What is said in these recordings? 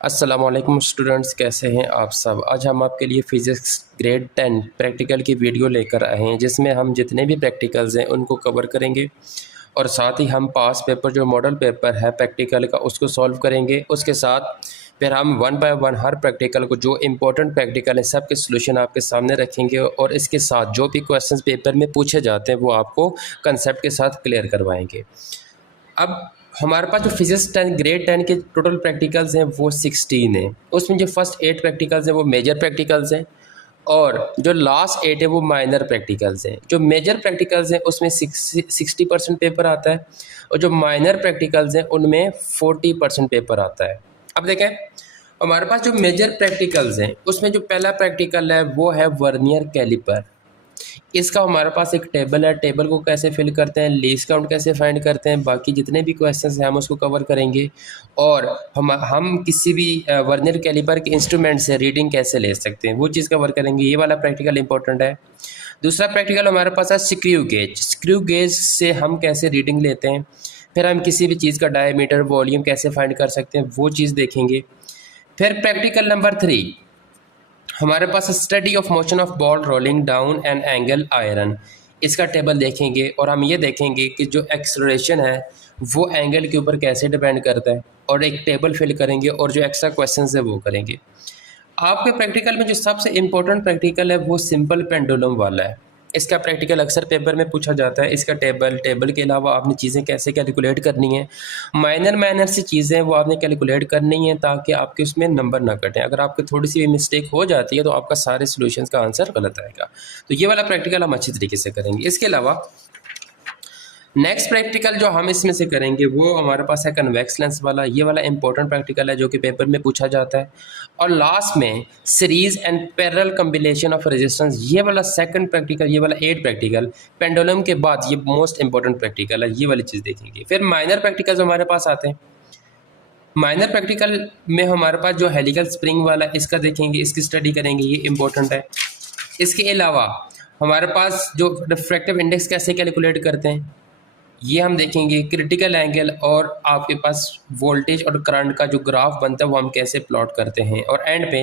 अस्सलाम वालेकुम स्टूडेंट्स, कैसे हैं आप सब। आज हम आपके लिए फ़िज़िक्स ग्रेड 10 प्रैक्टिकल की वीडियो लेकर आए हैं, जिसमें हम जितने भी प्रैक्टिकल्स हैं उनको कवर करेंगे और साथ ही हम पास पेपर जो मॉडल पेपर है प्रैक्टिकल का उसको सॉल्व करेंगे। उसके साथ फिर हम one by one her practical को जो इम्पोर्टेंट प्रैक्टिकल है सब के सॉल्यूशन आपके सामने रखेंगे और इसके साथ जो भी क्वेश्चंस पेपर में पूछे जाते हैं वो आपको कंसेप्ट के साथ क्लियर करवाएंगे। अब हमारे पास जो फिजिक्स 10 ग्रेड 10 के टोटल प्रैक्टिकल्स हैं वो 16 हैं। उसमें जो फर्स्ट 8 प्रैक्टिकल्स हैं वो मेजर प्रैक्टिकल्स हैं और जो लास्ट 8 है वो माइनर प्रैक्टिकल्स हैं। जो मेजर प्रैक्टिकल्स हैं उसमें 60% पेपर आता है और जो माइनर प्रैक्टिकल्स हैं उनमें 40% पेपर आता है। अब देखें, हमारे पास जो मेजर प्रैक्टिकल्स हैं उसमें जो पहला प्रैक्टिकल है वो है वर्नियर कैलिपर। इसका हमारे पास एक टेबल है, टेबल को कैसे फिल करते हैं, लीस्ट काउंट कैसे फाइंड करते हैं, बाकी जितने भी क्वेश्चंस हैं हम उसको कवर करेंगे और हम किसी भी वर्नियर कैलिपर के इंस्ट्रूमेंट से रीडिंग कैसे ले सकते हैं वो चीज़ कवर करेंगे। ये वाला प्रैक्टिकल इंपॉर्टेंट है। दूसरा प्रैक्टिकल हमारे पास है स्क्रू गेज। स्क्रू गेज से हम कैसे रीडिंग लेते हैं, फिर हम किसी भी चीज़ का डायमीटर वॉल्यूम कैसे फाइंड कर सकते हैं वो चीज़ देखेंगे। फिर प्रैक्टिकल नंबर 3 हमारे पास study of motion of ball rolling down an angle iron. इसका टेबल देखेंगे और हम ये देखेंगे कि जो एक्सलरेशन है वो एंगल के ऊपर कैसे डिपेंड करता है और एक टेबल फिल करेंगे और जो एक्स्ट्रा क्वेश्चंस है वो करेंगे। आपके प्रैक्टिकल में जो सबसे इम्पोर्टेंट प्रैक्टिकल है वो सिंपल पेंडुलम वाला है। इसका प्रैक्टिकल अक्सर पेपर में पूछा जाता है। इसका टेबल के अलावा आपने चीज़ें कैसे कैलकुलेट करनी है, माइनर सी चीज़ें वो आपने कैलकुलेट करनी है ताकि आपके उसमें नंबर ना कटें। अगर आपकी थोड़ी सी भी मिस्टेक हो जाती है तो आपका सारे सॉल्यूशंस का आंसर गलत आएगा। तो ये वाला प्रैक्टिकल हम अच्छी तरीके से करेंगे। इसके अलावा नेक्स्ट प्रैक्टिकल जो हम इसमें से करेंगे वो हमारे पास है कन्वेक्स लेंस वाला। ये वाला इंपॉर्टेंट प्रैक्टिकल है जो कि पेपर में पूछा जाता है। और लास्ट में series and parallel combination of resistance, ये वाला सेकंड प्रैक्टिकल, ये वाला 8 प्रैक्टिकल पेंडुलम के बाद ये मोस्ट इंपॉर्टेंट प्रैक्टिकल है। ये वाली चीज़ देखेंगे। फिर माइनर प्रैक्टिकल्स हमारे पास आते हैं। माइनर प्रैक्टिकल में हमारे पास जो हेलिकल स्प्रिंग वाला इसका देखेंगे, इसकी स्टडी करेंगे, ये इंपॉर्टेंट है। इसके अलावा हमारे पास जो रिफ्रैक्टिव इंडेक्स कैसे कैलकुलेट करते हैं ये हम देखेंगे। क्रिटिकल एंगल और आपके पास वोल्टेज और करंट का जो ग्राफ बनता है वो हम कैसे प्लॉट करते हैं। और एंड पे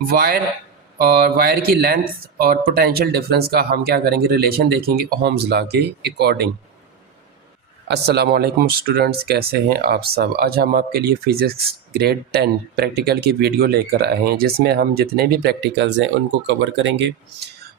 वायर की लेंथ और पोटेंशियल डिफरेंस का हम क्या करेंगे, रिलेशन देखेंगे ओहम्स लॉ के अकॉर्डिंग। अस्सलाम वालेकुम स्टूडेंट्स, कैसे हैं आप सब। आज हम आपके लिए फ़िज़िक्स ग्रेड 10 प्रैक्टिकल की वीडियो लेकर आए हैं, जिसमें हम जितने भी प्रैक्टिकल्स हैं उनको कवर करेंगे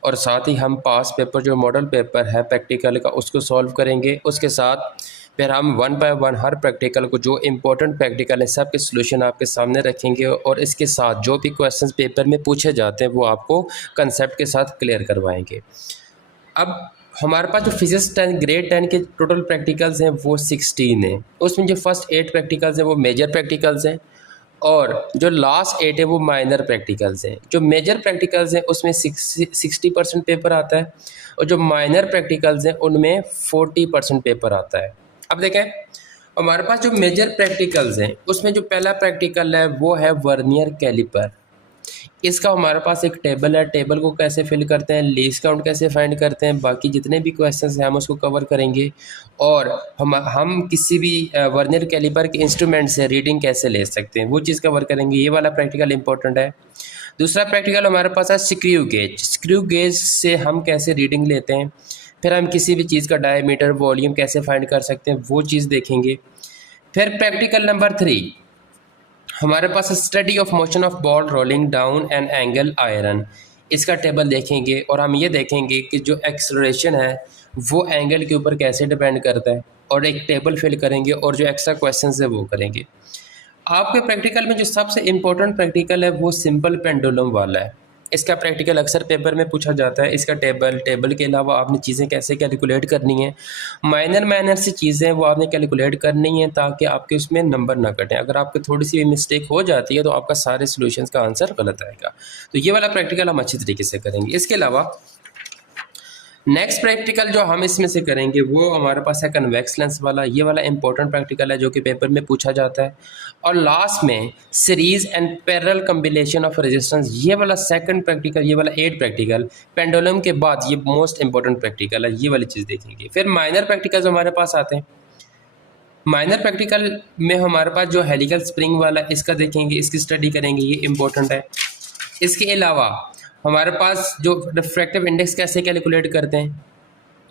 और साथ ही हम पास पेपर जो मॉडल पेपर है प्रैक्टिकल का उसको सॉल्व करेंगे। उसके साथ फिर हम one by one her practical को जो इम्पोर्टेंट प्रैक्टिकल है सब के सॉल्यूशन आपके सामने रखेंगे और इसके साथ जो भी क्वेश्चंस पेपर में पूछे जाते हैं वो आपको कंसेप्ट के साथ क्लियर करवाएंगे। अब हमारे पास जो फिजिक्स 10 ग्रेड 10 के टोटल प्रैक्टिकल्स हैं वो 16 हैं। उसमें जो फर्स्ट 8 प्रैक्टिकल्स हैं वो मेजर प्रैक्टिकल्स हैं और जो लास्ट 8 है वो माइनर प्रैक्टिकल्स हैं। जो मेजर प्रैक्टिकल्स हैं उसमें 60% पेपर आता है और जो माइनर प्रैक्टिकल्स हैं उनमें 40% पेपर आता है। अब देखें, हमारे पास जो मेजर प्रैक्टिकल्स हैं उसमें जो पहला प्रैक्टिकल है वो है वर्नियर कैलिपर। इसका हमारे पास एक टेबल है, टेबल को कैसे फिल करते हैं, लीस्ट काउंट कैसे फाइंड करते हैं, बाकी जितने भी क्वेश्चंस हैं हम उसको कवर करेंगे और हम किसी भी वर्नियर कैलिपर के इंस्ट्रूमेंट से रीडिंग कैसे ले सकते हैं वो चीज़ कवर करेंगे। ये वाला प्रैक्टिकल इंपॉर्टेंट है। दूसरा प्रैक्टिकल हमारे पास है स्क्रू गेज। स्क्रू गेज से हम कैसे रीडिंग लेते हैं, फिर हम किसी भी चीज़ का डायमीटर वॉल्यूम कैसे फाइंड कर सकते हैं वो चीज़ देखेंगे। फिर प्रैक्टिकल नंबर 3 हमारे पास study of motion of ball rolling down an angle iron. इसका टेबल देखेंगे और हम ये देखेंगे कि जो एक्सलरेशन है वो एंगल के ऊपर कैसे डिपेंड करता है और एक टेबल फिल करेंगे और जो एक्स्ट्रा क्वेश्चंस है वो करेंगे। आपके प्रैक्टिकल में जो सबसे इम्पोर्टेंट प्रैक्टिकल है वो सिंपल पेंडुलम वाला है। इसका प्रैक्टिकल अक्सर पेपर में पूछा जाता है। इसका टेबल के अलावा आपने चीज़ें कैसे कैलकुलेट करनी है, माइनर सी चीज़ें वो आपने कैलकुलेट करनी है ताकि आपके उसमें नंबर ना कटें। अगर आपको थोड़ी सी भी मिस्टेक हो जाती है तो आपका सारे सॉल्यूशंस का आंसर गलत आएगा। तो ये वाला प्रैक्टिकल हम अच्छी तरीके से करेंगे। इसके अलावा नेक्स्ट प्रैक्टिकल जो हम इसमें से करेंगे वो हमारे पास है कन्वेक्स लेंस वाला। ये वाला इंपॉर्टेंट प्रैक्टिकल है जो कि पेपर में पूछा जाता है। और लास्ट में series and parallel combination of resistance, ये वाला सेकंड प्रैक्टिकल, ये वाला 8 प्रैक्टिकल पेंडुलम के बाद ये मोस्ट इंपॉर्टेंट प्रैक्टिकल है। ये वाली चीज़ देखेंगे। फिर माइनर प्रैक्टिकल्स हमारे पास आते हैं। माइनर प्रैक्टिकल में हमारे पास जो हेलिकल स्प्रिंग वाला इसका देखेंगे, इसकी स्टडी करेंगे, ये इम्पोर्टेंट है। इसके अलावा हमारे पास जो रिफ्रैक्टिव इंडेक्स कैसे कैलकुलेट करते हैं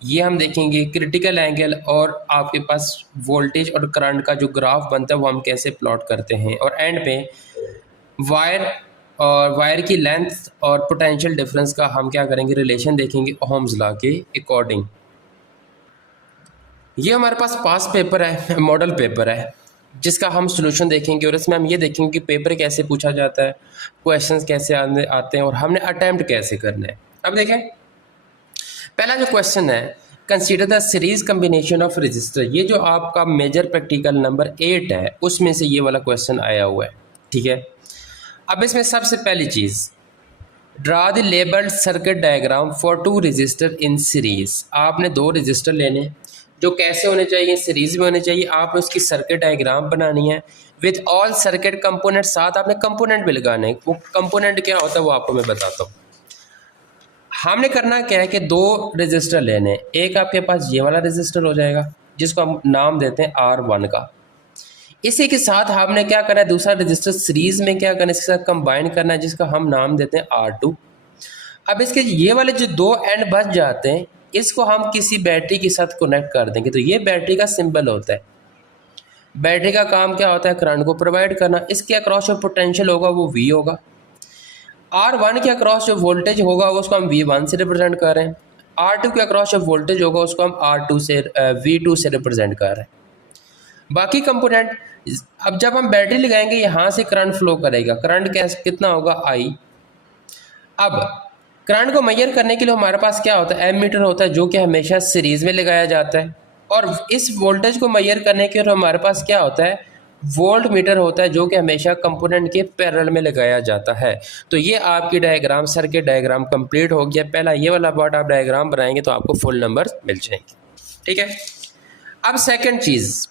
ये हम देखेंगे। क्रिटिकल एंगल और आपके पास वोल्टेज और करंट का जो ग्राफ बनता है वो हम कैसे प्लॉट करते हैं। और एंड पे वायर और वायर की लेंथ और पोटेंशियल डिफरेंस का हम क्या करेंगे, रिलेशन देखेंगे ओहम्स लॉ के अकॉर्डिंग। ये हमारे पास पास पेपर है, मॉडल पेपर है, जिसका हम सॉल्यूशन देखेंगे और इसमें हम ये देखेंगे कि पेपर कैसे पूछा जाता है, क्वेश्चंस कैसे आते हैं और हमने अटैम्प्ट कैसे करना है। अब देखें, पहला जो क्वेश्चन है, consider the series combination of register. ये जो आपका मेजर प्रैक्टिकल नंबर 8 है उसमें से ये वाला क्वेश्चन आया हुआ है, ठीक है। अब इसमें सबसे पहली चीज़, draw the labelled circuit diagram for 2 resistor in series. आपने 2 रजिस्टर लेने जो कैसे होने चाहिए, सीरीज में होने चाहिए। आपने उसकी सर्किट डायग्राम बनानी है विद ऑल सर्किट कंपोनेंट, साथ आपने कंपोनेंट भी लगाने। वो कंपोनेंट क्या होता है वो आपको मैं बताता हूँ। हमने करना क्या है कि 2 रजिस्टर लेने, एक आपके पास ये वाला रजिस्टर हो जाएगा जिसको हम नाम देते हैं R1 का। इसी के साथ हमने क्या करना है, दूसरा रजिस्टर सीरीज में क्या करना है, इसके साथ कंबाइन करना है जिसका हम नाम देते हैं R2। अब इसके ये वाले जो 2 एंड बच जाते हैं इसको हम किसी बैटरी के साथ कनेक्ट कर देंगे। तो ये बैटरी का सिंबल होता है। बैटरी का काम क्या होता है, करंट को प्रोवाइड करना। इसके अक्रॉस जो पोटेंशियल होगा वो V होगा। R1 के अक्रॉस जो वोल्टेज होगा उसको हम V1 से रिप्रेजेंट कर रहे हैं। R2 के अक्रॉस जो वोल्टेज होगा उसको हम R2 से V2 से रिप्रेजेंट कर रहे हैं। बाकी कंपोनेंट, अब जब हम बैटरी लगाएंगे यहाँ से करंट फ्लो करेगा। करंट कितना होगा, I। अब करंट को मेजर करने के लिए हमारे पास क्या होता है, एमीटर होता है जो कि हमेशा सीरीज में लगाया जाता है। और इस वोल्टेज को मेजर करने के लिए हमारे पास क्या होता है, वोल्ट मीटर होता है जो कि हमेशा कंपोनेंट के पैरेलल में लगाया जाता है। तो ये आपकी डायग्राम, सर्किट डायग्राम कंप्लीट हो गया। पहला ये वाला पार्ट आप डायग्राम बनाएंगे तो आपको फुल नंबर मिल जाएंगे, ठीक है। अब सेकंड चीज़,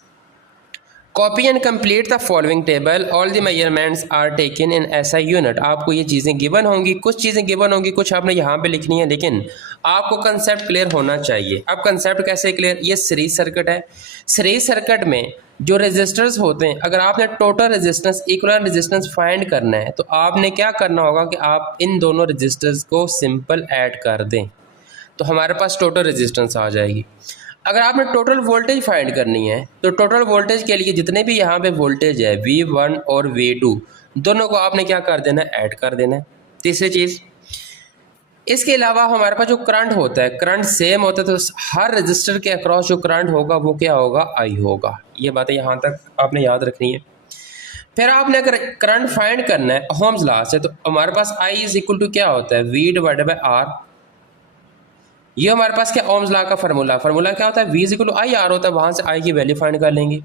copy and complete the following table, all the measurements are taken in SI unit. आपको ये चीज़ें गिवन होंगी, कुछ चीज़ें गिवन होंगी, कुछ आपने यहाँ पे लिखनी है, लेकिन आपको कंसेप्ट क्लियर होना चाहिए। अब कंसेप्ट कैसे क्लियर, ये सीरीज सर्किट है। सीरीज सर्किट में जो रेजिस्टर्स होते हैं, अगर आपने total resistance, equivalent resistance find करना है तो आपने क्या करना होगा कि आप इन दोनों रेजिस्टर्स को सिंपल ऐड कर दें तो हमारे पास टोटल रेजिस्टेंस आ जाएगी। अगर आपने टोटल वोल्टेज फाइंड करनी है तो टोटल वोल्टेज के लिए जितने भी यहाँ पे वोल्टेज है V1 और V2 दोनों को आपने क्या कर देना है, ऐड कर देना है। तीसरी चीज़, इसके अलावा हमारे पास जो करंट होता है, करंट सेम होता है तो हर रजिस्टर के अक्रॉस जो करंट होगा वो क्या होगा, I होगा। ये बातें यहाँ तक आपने याद रखनी है। फिर आपने अगर करंट फाइंड करना है ओहम्स लॉ से तो हमारे पास I इज इक्वल टू क्या होता है, V डिवाइडेड बाई R। ये हमारे पास क्या, ओहम्स लॉ का फार्मूला क्या होता है, V is equal to I R होता है। वहाँ से I की वैल्यू फाइंड कर लेंगे।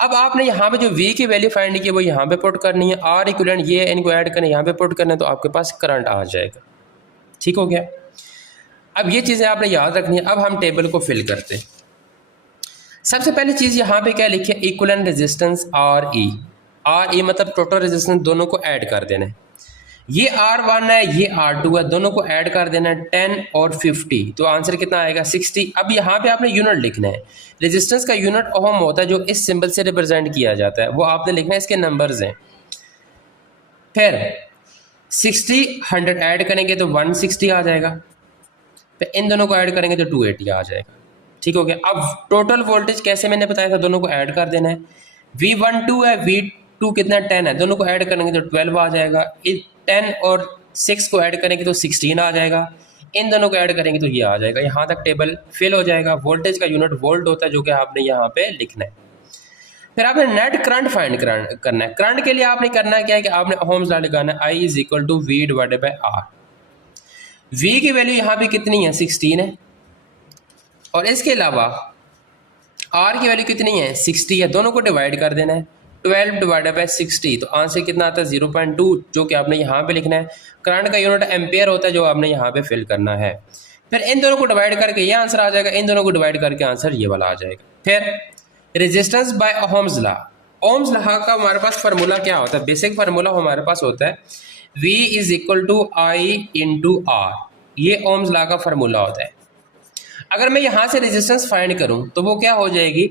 अब आपने यहाँ पे जो V की वैल्यू फाइंड की वो यहाँ पे पुट करनी है, R इक्विवेलेंट ये है, इनको ऐड करना यहाँ पे पुट करना है तो आपके पास करंट आ जाएगा। ठीक हो गया। अब ये चीज़ें आपने याद रखनी है। अब हम टेबल को फिल करते हैं। सबसे पहली चीज़ यहाँ पे क्या लिखे, इक्विवेलेंट रेजिस्टेंस RE मतलब टोटल रेजिस्टेंस, दोनों को ऐड कर देना है। ये R1 है, ये R2 है, दोनों को ऐड कर देना है 10 और 50, तो आंसर कितना आएगा 60। अब यहाँ पे आपने यूनिट लिखना है। रेजिस्टेंस का यूनिट ओहम होता है जो इस सिंबल से रिप्रेजेंट किया जाता है, वो आपने लिखना है, इसके नंबर्स हैं। फिर 60 100 ऐड करेंगे तो 160 आ जाएगा, फिर इन दोनों को ऐड करेंगे तो 280 आ जाएगा। ठीक हो गया। अब टोटल वोल्टेज कैसे मैंने बताया था, दोनों को ऐड कर देना है। V12 है, V2 कितना 10 है, दोनों को ऐड करेंगे तो 12 आ जाएगा। 10 और 6 को ऐड करेंगे तो 16 आ जाएगा। इन दोनों को ऐड करेंगे तो ये आ जाएगा। यहाँ तक टेबल फिल हो जाएगा। वोल्टेज का यूनिट वोल्ट होता है जो कि आपने यहाँ पे लिखना है। फिर आपने नेट करंट फाइंड करना है। करंट के लिए आपने करना क्या है कि आपने ओहम्स लॉ लगाना है, I is equal to V divided by R। V की वैल्यू यहाँ पे कितनी है, 16 है, और इसके अलावा R की वैल्यू कितनी है, 60 है। दोनों को डिवाइड कर देना है, 12 डिवाइडेड बाई 60, तो आंसर कितना आता है 0.2, जो कि आपने यहाँ पे लिखना है। करंट का यूनिट एम्पेयर होता है जो आपने यहाँ पे फिल करना है। फिर इन दोनों को डिवाइड करके ये आंसर आ जाएगा, इन दोनों को डिवाइड करके आंसर ये वाला आ जाएगा। फिर resistance by Ohm's law. Ohm's law का हमारे पास फार्मूला क्या होता है, बेसिक फार्मूला हमारे पास होता है V is equal to I into R। ये ओहम्स लॉ का फार्मूला होता है। अगर मैं यहाँ से रेजिस्टेंस फाइंड करूँ तो वो क्या हो जाएगी,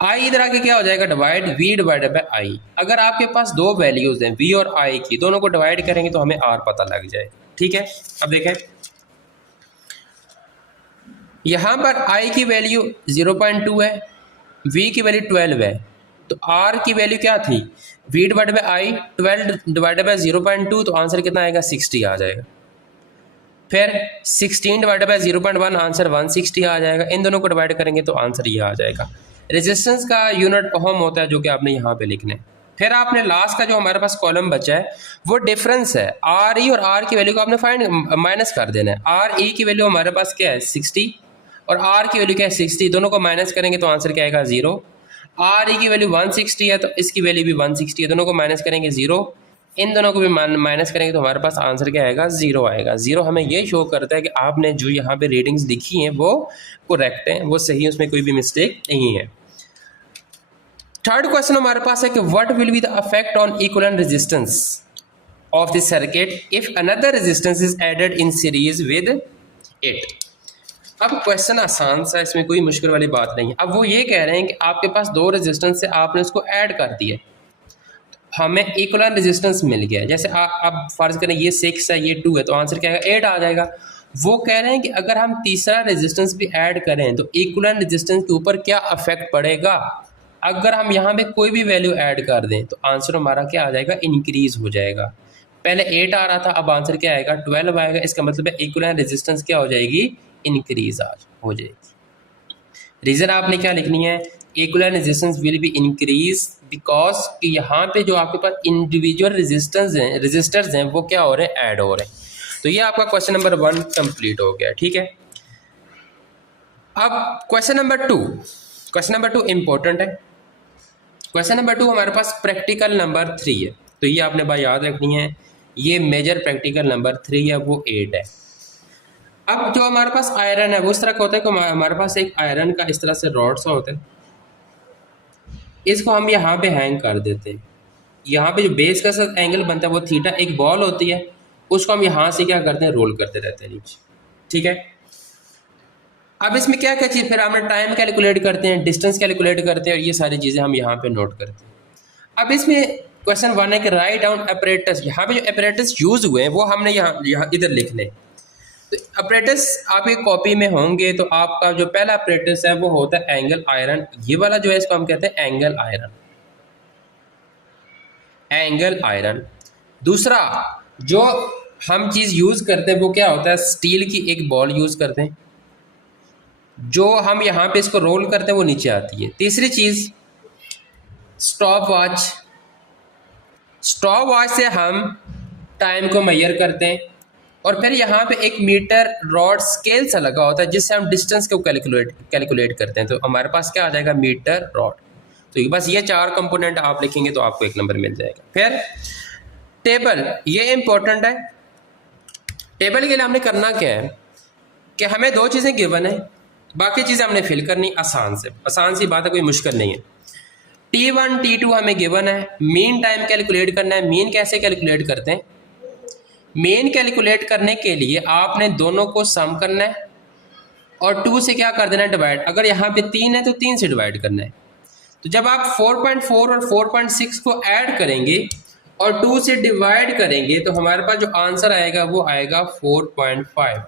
आई इधर आके क्या हो जाएगा, डिवाइड वी डिवाइडेड बाय आई। अगर आपके पास दो वैल्यूज हैं वी और आई की, दोनों को डिवाइड करेंगे तो हमें आर पता लग जाएगा। ठीक है, अब देखें यहाँ पर आई की वैल्यू 0.2 है, वी की वैल्यू 12 है, तो आर की वैल्यू क्या थी, V divide by I, 12 divided by 0.2, तो आंसर कितना आएगा 60 आ जाएगा। फिर 16 डिवाइडेड बाई 0.1, आंसर 160 आ जाएगा। इन दोनों को डिवाइड करेंगे तो आंसर ये आ जाएगा। रेजिस्टेंस का यूनिट ओहम होता है, जो कि आपने यहाँ पे लिखना है। फिर आपने लास्ट का जो हमारे पास कॉलम बचा है वो डिफरेंस है, आर ई और आर की वैल्यू को आपने फाइंड माइनस कर देना है। आर ई की वैल्यू हमारे पास क्या है 60 और आर की वैल्यू क्या है 60, दोनों को माइनस करेंगे तो आंसर क्या आएगा 0। आर ई की वैल्यू 160 है तो इसकी वैल्यू भी 160 है, दोनों को माइनस करेंगे 0। इन दोनों को भी माइनस करेंगे तो हमारे पास आंसर क्या आएगा 0 आएगा। 0 हमें ये शो करता है कि आपने जो यहाँ पे रीडिंग्स लिखी हैं वो करेक्ट हैं, वो सही है, उसमें कोई भी मिस्टेक नहीं है। थर्ड क्वेश्चन हमारे पास है कि what will be the effect on equivalent resistance of this circuit if another resistance is added in series with it. अब क्वेश्चन आसान सा, इसमें कोई मुश्किल वाली बात नहीं है। अब वो ये कह रहे हैं कि आपके पास दो रेजिस्टेंस से आपने उसको ऐड कर दिया, हमें इक्विवेलेंट रेजिस्टेंस मिल गया। जैसे अब फर्ज करें ये 6 है ये 2 है, तो आंसर क्या आएगा 8 आ जाएगा। वो कह रहे हैं कि अगर हम तीसरा रेजिस्टेंस भी ऐड करें तो इक्विवेलेंट रेजिस्टेंस के ऊपर क्या इफेक्ट पड़ेगा। अगर हम यहाँ पे कोई भी वैल्यू ऐड कर दें तो आंसर हमारा क्या आ जाएगा, इंक्रीज हो जाएगा। पहले 8 आ रहा था, अब आंसर क्या आएगा 12 आएगा। इसका मतलब है इक्विवेलेंट रेजिस्टेंस क्या हो जाएगी, इंक्रीज हो जाएगी। रीजन आपने क्या लिखनी है, equivalent resistance will be increase because कि यहाँ पे जो आपके पास इंडिविजुअल रेजिस्टर्स हैं वो क्या हो रहे हैं, ऐड हो रहे हैं। तो ये आपका क्वेश्चन नंबर 1 कंप्लीट हो गया। ठीक है, अब question number 2, question number 2 important है। क्वेश्चन नंबर 2 हमारे पास प्रैक्टिकल नंबर 3 है, तो ये आपने बात याद रखनी है। ये मेजर प्रैक्टिकल नंबर 3 है, वो 8 है। अब जो हमारे पास आयरन है वो इस तरह का होता है कि हमारे पास एक आयरन का इस तरह से रॉड सा होता है, इसको हम यहाँ पे हैंग कर देते हैं। यहाँ पे जो बेस का साथ एंगल बनता है वो थीटा, एक बॉल होती है उसको हम यहाँ से क्या करते हैं, रोल करते रहते हैं नीचे। ठीक है, अब इसमें क्या क्या चीज़, फिर हम टाइम कैलकुलेट करते हैं, डिस्टेंस कैलकुलेट करते हैं, और ये सारी चीज़ें हम यहाँ पे नोट करते हैं। अब इसमें क्वेश्चन 1 है कि राइट डाउन अपरेटस। यहाँ पे जो अपरेटस यूज हुए हैं वो हमने यहाँ इधर लिखने। तो अपरेटस आपकी कॉपी में होंगे, तो आपका जो पहला अपरेटस है वो होता है एंगल आयरन। ये वाला जो है इसको हम कहते हैं एंगल आयरन, एंगल आयरन। दूसरा जो हम चीज़ यूज़ करते हैं वो क्या होता है, स्टील की एक बॉल यूज़ करते हैं, जो हम यहाँ पे इसको रोल करते हैं वो नीचे आती है। तीसरी चीज़ स्टॉप वॉच, स्टॉप वॉच से हम टाइम को मेजर करते हैं। और फिर यहाँ पे एक मीटर रॉड स्केल सा लगा होता है जिससे हम डिस्टेंस को कैलकुलेट करते हैं, तो हमारे पास क्या आ जाएगा, मीटर रॉड। तो बस ये 4 कंपोनेंट आप लिखेंगे तो आपको 1 नंबर मिल जाएगा। फिर टेबल, ये इंपॉर्टेंट है। टेबल के लिए हमने करना क्या है कि हमें 2 चीज़ें गिवन है, बाकी चीज़ें हमने फिल करनी आसान से, आसान सी बात है, कोई मुश्किल नहीं है। T1 T2 हमें गिवन है, मीन टाइम कैलकुलेट करना है। मीन कैसे कैलकुलेट करते हैं, मीन कैलकुलेट करने के लिए आपने दोनों को सम करना है और 2 से क्या कर देना है, डिवाइड। अगर यहाँ पे 3 है तो 3 से डिवाइड करना है। तो जब आप 4.4 और 4.6 को ऐड करेंगे और 2 से डिवाइड करेंगे तो हमारे पास जो आंसर आएगा वो आएगा 4.5।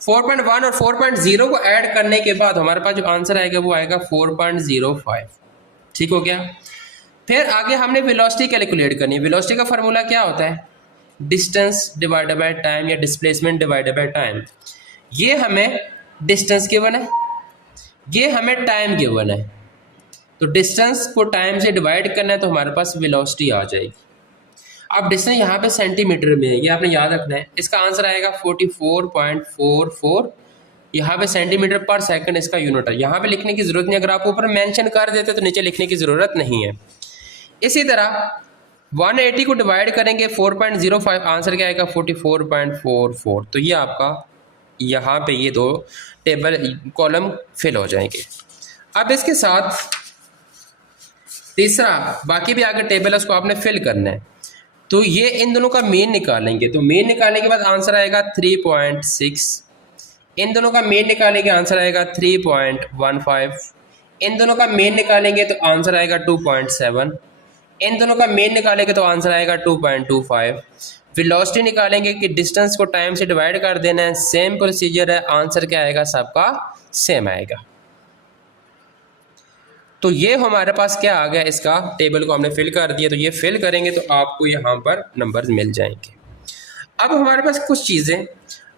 4.1 और 4.0 को ऐड करने के बाद हमारे पास जो आंसर आएगा वो आएगा 4.05। ठीक हो गया। फिर आगे हमने वेलोसिटी कैलकुलेट करनी है। वेलोसिटी का फार्मूला क्या होता है, डिस्टेंस डिवाइडेड बाय टाइम या डिस्प्लेसमेंट डिवाइडेड बाय टाइम। ये हमें डिस्टेंस गिवन है, ये हमें टाइम गिवन है, तो डिस्टेंस को टाइम से डिवाइड करना है तो हमारे पास वेलोसिटी आ जाएगी। अब डिस्टेंस यहाँ पे सेंटीमीटर में है, ये आपने याद रखना है। इसका आंसर आएगा 44.44। यहाँ पे सेंटीमीटर पर सेकंड इसका यूनिट है, यहाँ पे लिखने की जरूरत नहीं, अगर आप ऊपर मेंशन कर देते तो नीचे लिखने की जरूरत नहीं है। इसी तरह 180 को डिवाइड करेंगे 4.05, आंसर क्या आएगा 44.44। तो ये आपका यहाँ पे ये 2 टेबल कॉलम फिल हो जाएंगे। अब इसके साथ तीसरा बाकी भी आगे टेबल है उसको आपने फिल करना है, तो ये इन दोनों का मीन निकालेंगे। तो मीन निकालने के बाद आंसर आएगा 3.6। इन दोनों का मीन निकालेंगे, आंसर आएगा 3.15। इन दोनों का मेन निकालेंगे तो आंसर आएगा 2.7, इन दोनों का मेन निकालेंगे तो आंसर आएगा 2.25। वेलोसिटी निकालेंगे कि डिस्टेंस को टाइम से डिवाइड कर देना है, सेम प्रोसीजर है, आंसर क्या आएगा सबका सेम आएगा। तो ये हमारे पास क्या आ गया, इसका टेबल को हमने फिल कर दिया। तो ये फिल करेंगे तो आपको यहाँ पर नंबर्स मिल जाएंगे। अब हमारे पास कुछ चीज़ें,